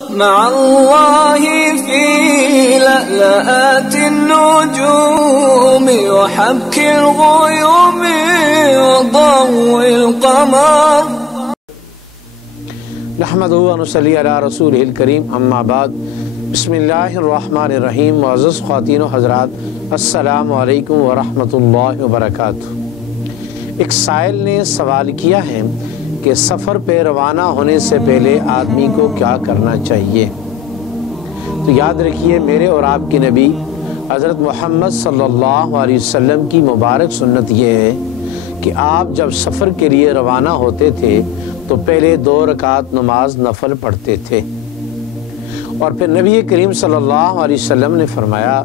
مع الله في لألآت النجوم وحبك الغيوم وضوء القمر نحمده ونصلي على رسوله الكريم اما بعد بسم اللہ الرحمن الرحیم۔ معزز خواتین و حضرات، السلام علیکم ورحمۃ اللہ وبرکاتہ۔ ایک سائل نے سوال کیا ہے کہ سفر پہ روانہ ہونے سے پہلے آدمی کو کیا کرنا چاہیے؟ تو یاد رکھیے، میرے اور آپ کے نبی حضرت محمد صلی اللہ علیہ وسلم کی مبارک سنت یہ ہے کہ آپ جب سفر کے لیے روانہ ہوتے تھے تو پہلے 2 رکعت نماز نفل پڑھتے تھے، اور پھر نبی کریم صلی اللہ علیہ وسلم نے فرمایا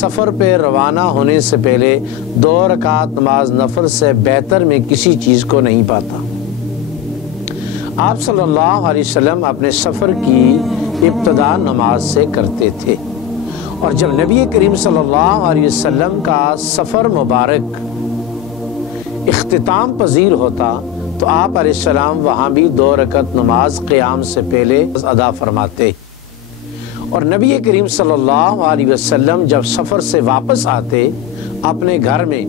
سفر پہ روانہ ہونے سے پہلے 2 رکعت نماز نفل سے بہتر میں کسی چیز کو نہیں پاتا۔ آپ صلی اللہ علیہ وسلم اپنے سفر کی ابتدا نماز سے کرتے تھے، اور جب نبی کریم صلی اللہ علیہ وسلم کا سفر مبارک اختتام پذیر ہوتا تو آپ علیہ السلام وہاں بھی 2 رکعت نماز قیام سے پہلے ادا فرماتے، اور نبی کریم صلی اللہ علیہ وسلم جب سفر سے واپس آتے اپنے گھر میں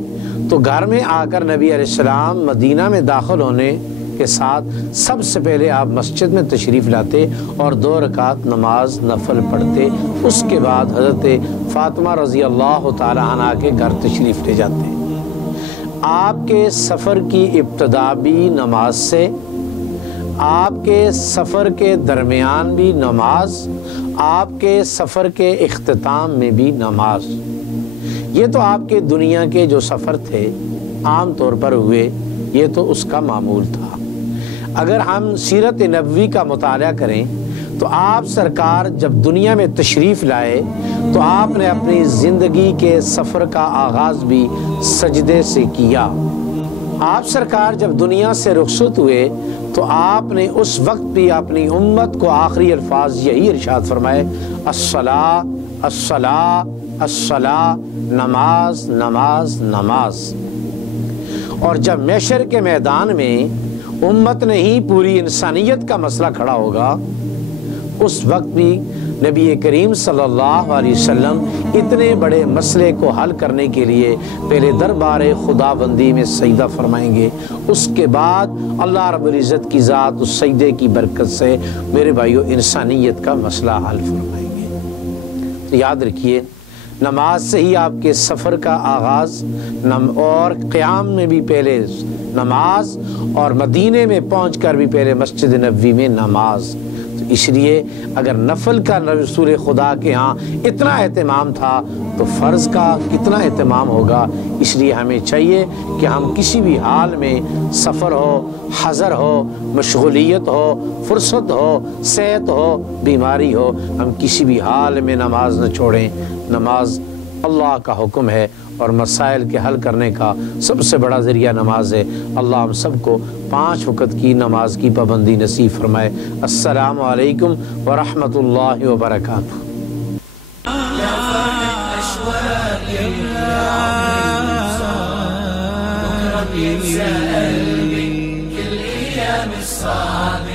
تو گھر میں آ کر نبی علیہ السلام مدینہ میں داخل ہونے کے ساتھ سب سے پہلے آپ مسجد میں تشریف لاتے اور 2 رکعت نماز نفل پڑھتے، اس کے بعد حضرت فاطمہ رضی اللہ تعالی عنہ کے گھر تشریف لے جاتے۔ آپ کے سفر کی ابتدا بھی نماز سے، آپ کے سفر کے درمیان بھی نماز، آپ کے سفر کے اختتام میں بھی نماز۔ یہ تو آپ کے دنیا کے جو سفر تھے عام طور پر ہوئے، یہ تو اس کا معمول تھا۔ اگر ہم سیرت نبوی کا مطالعہ کریں تو آپ سرکار جب دنیا میں تشریف لائے تو آپ نے اپنی زندگی کے سفر کا آغاز بھی سجدے سے کیا۔ آپ سرکار جب دنیا سے رخصت ہوئے تو آپ نے اس وقت بھی اپنی امت کو آخری الفاظ یہی ارشاد فرمائے، الصلاۃ الصلاۃ الصلاۃ، نماز نماز نماز۔ اور جب محشر کے میدان میں امت نہیں پوری انسانیت کا مسئلہ کھڑا ہوگا، اس وقت بھی نبی کریم صلی اللہ علیہ وسلم اتنے بڑے مسئلے کو حل کرنے کے لیے پہلے دربار خدا بندی میں سجدہ فرمائیں گے، اس کے بعد اللہ رب العزت کی ذات اس سجدے کی برکت سے میرے بھائیو انسانیت کا مسئلہ حل فرمائیں گے۔ تو یاد رکھیے، نماز سے ہی آپ کے سفر کا آغاز، اور قیام میں بھی پہلے نماز، اور مدینے میں پہنچ کر بھی پہلے مسجد نبوی میں نماز۔ تو اس لیے اگر نفل کا رسول خدا کے ہاں اتنا اہتمام تھا تو فرض کا کتنا اہتمام ہوگا۔ اس لیے ہمیں چاہیے کہ ہم کسی بھی حال میں، سفر ہو، حضر ہو، مشغولیت ہو، فرصت ہو، صحت ہو، بیماری ہو، ہم کسی بھی حال میں نماز نہ چھوڑیں۔ نماز اللہ کا حکم ہے اور مسائل کے حل کرنے کا سب سے بڑا ذریعہ نماز ہے۔ اللہ ہم سب کو 5 وقت کی نماز کی پابندی نصیب فرمائے۔ السلام علیکم ورحمۃ اللہ وبرکاتہ۔ كل أيام الصعب